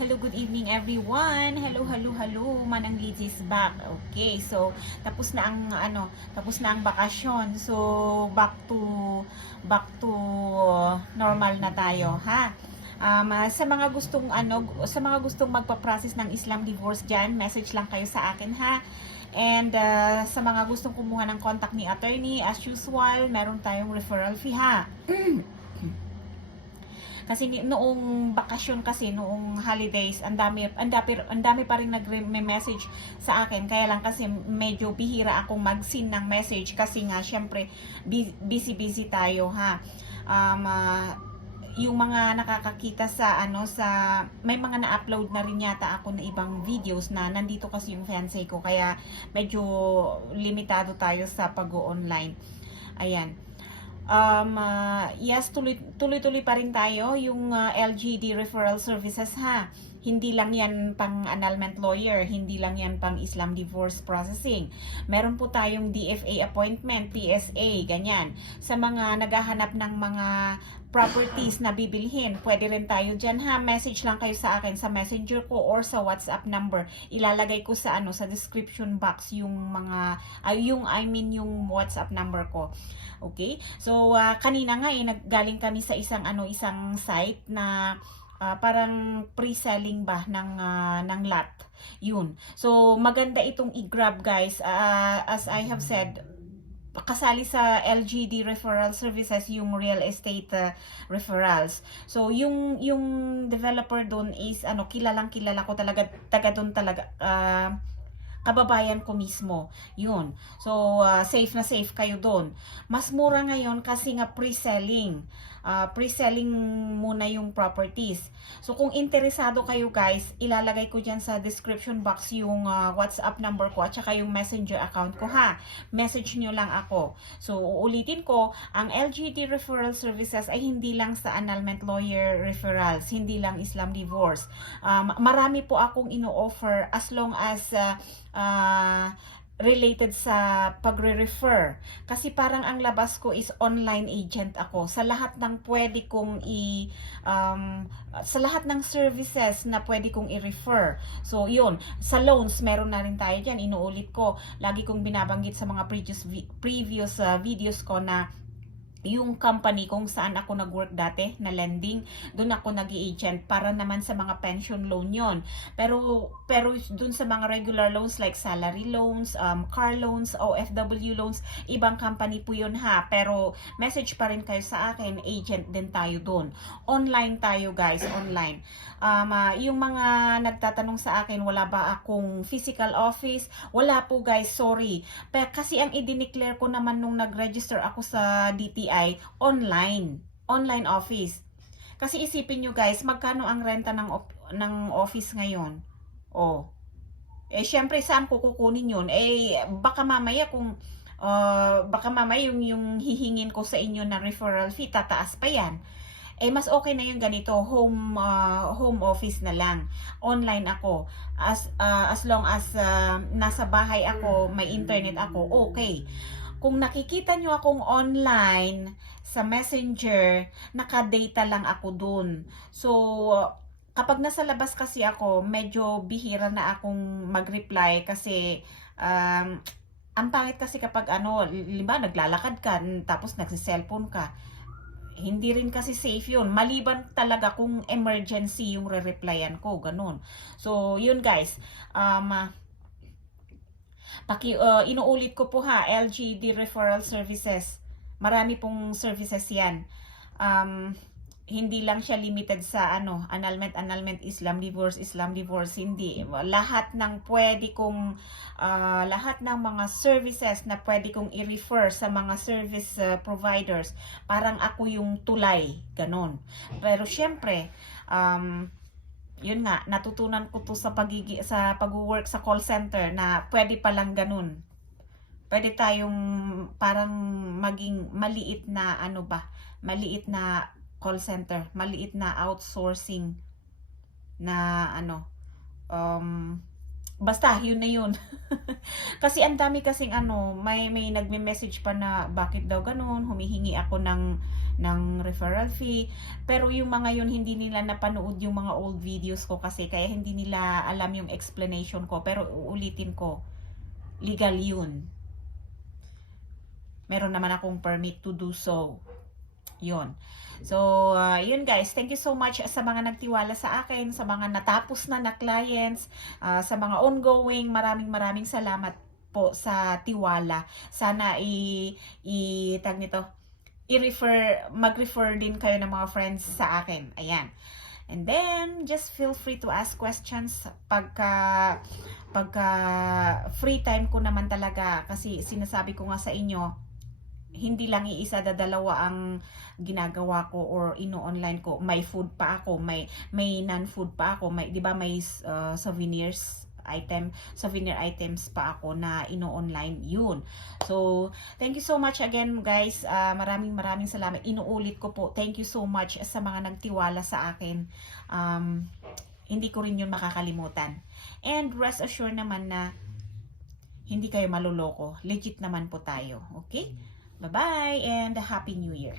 Hello, good evening everyone. Hello, hello, hello. Manang Liz is back. Okay, so tapos na ang bakasyon. So back to normal na tayo, ha? Sa mga gustong magpa-process ng Islam divorce diyan, message lang kayo sa akin, ha? And sa mga gustong kumuha ng contact ni attorney, as usual, meron tayong referral fee, ha? Kasi noong bakasyon kasi, noong holidays, ang dami pa rin nagme-message sa akin. Kaya lang kasi medyo bihira akong mag-send ng message kasi nga syempre busy tayo, ha. Yung mga nakakakita sa may mga na-upload na rin yata ako na ibang videos na nandito kasi yung fiancé ko, kaya medyo limitado tayo sa pag-online. Ayan. Yes, tuloy-tuloy pa rin tayo yung LGD referral services, ha. Hindi lang yan pang annulment lawyer, hindi lang yan pang Islam divorce processing. Meron po tayong DFA appointment, PSA, ganyan. Sa mga naghahanap ng mga properties na bibilhin, pwede rin tayo dyan, ha. Message lang kayo sa akin sa messenger ko or sa WhatsApp number. Ilalagay ko sa sa description box yung yung WhatsApp number ko. Okay? So kanina nga naggaling kami sa isang site na parang pre-selling ba ng lot. Yun. So maganda itong i-grab, guys. As I have said, kasali sa LGD referral services yung real estate referrals. So yung developer doon is kilalang kilala ko talaga, taga doon talaga, kababayan ko mismo. Yun. So, safe na safe kayo doon. Mas mura ngayon kasi nga pre-selling. Pre-selling muna yung properties. So, kung interesado kayo, guys, ilalagay ko dyan sa description box yung WhatsApp number ko at saka yung messenger account ko, ha. Message nyo lang ako. So, uulitin ko, ang LGD referral services ay hindi lang sa annulment lawyer referrals, hindi lang Islam divorce. Marami po akong ino-offer as long as related sa pagre-refer. Kasi parang ang labas ko is online agent ako. Sa lahat ng pwede kong sa lahat ng services na pwede kong i-refer. So, yun. Sa loans, meron na rin tayo dyan. Inuulit ko. Lagi kong binabanggit sa mga previous videos ko na yung company kung saan ako nag-work dati na lending, doon ako nag-i-agent para naman sa mga pension loan yon. Pero doon sa mga regular loans like salary loans, car loans, OFW loans, ibang company po yun, ha. Pero message pa rin kayo sa akin, agent din tayo doon. Online tayo, guys, online. Yung mga nagtatanong sa akin, wala ba akong physical office? Wala po, guys, sorry. Kasi ang i-declare ko naman nung nag-register ako sa DTI, online office. Kasi isipin nyo, guys, magkano ang renta ng office ngayon? Oh. Syempre, saan ko kukunin yun? Baka mamaya yung hihingin ko sa inyo na referral fee, tataas pa yan. Mas okay na yung ganito, home office na lang. Online ako. As long as nasa bahay ako, may internet ako, okay. Kung nakikita nyo akong online sa Messenger, naka-data lang ako dun. So, kapag nasa labas kasi ako, medyo bihira na akong mag-reply kasi ang pangit kasi kapag naglalakad ka tapos nagsi-cellphone ka. Hindi rin kasi safe yun. Maliban talaga kung emergency yung re-replyan ko. Ganun. So, yun, guys. Inuulit ko po, ha. LGD Referral Services. Marami pong services yan. Hindi lang siya limited sa annulment, Islam divorce, hindi. Lahat ng lahat ng mga services na pwede kong i-refer sa mga service providers, parang ako yung tulay, ganon. Pero syempre, yun nga, natutunan ko to sa pag-work sa call center na pwede palang ganun. Pwede tayong parang maging maliit na maliit na call center, maliit na outsourcing na Basta, yun na yun. Kasi ang dami kasing ano, may nagme-message pa na bakit daw ganun, humihingi ako ng referral fee. Pero yung mga yun, hindi nila napanood yung mga old videos ko kasi kaya hindi nila alam yung explanation ko. Pero uulitin ko, legal yun. Meron naman akong permit to do so. Yun. So, yun guys, thank you so much sa mga nagtiwala sa akin, sa mga natapos na clients, sa mga ongoing, maraming salamat po sa tiwala. Sana tag nito, mag-refer din kayo ng mga friends sa akin. Ayan. And then, just feel free to ask questions pagka free time ko naman talaga kasi sinasabi ko nga sa inyo, hindi lang iisa dalawa ang ginagawa ko or ino-online ko. May food pa ako, may non-food pa ako, may 'di ba may souvenir items pa ako na ino-online yun. So, thank you so much again guys. Maraming salamat. Inuulit ko po, thank you so much sa mga nagtiwala sa akin. Hindi ko rin yun makakalimutan. And rest assured naman na hindi kayo maluloko. Legit naman po tayo. Okay? Bye-bye and Happy New Year!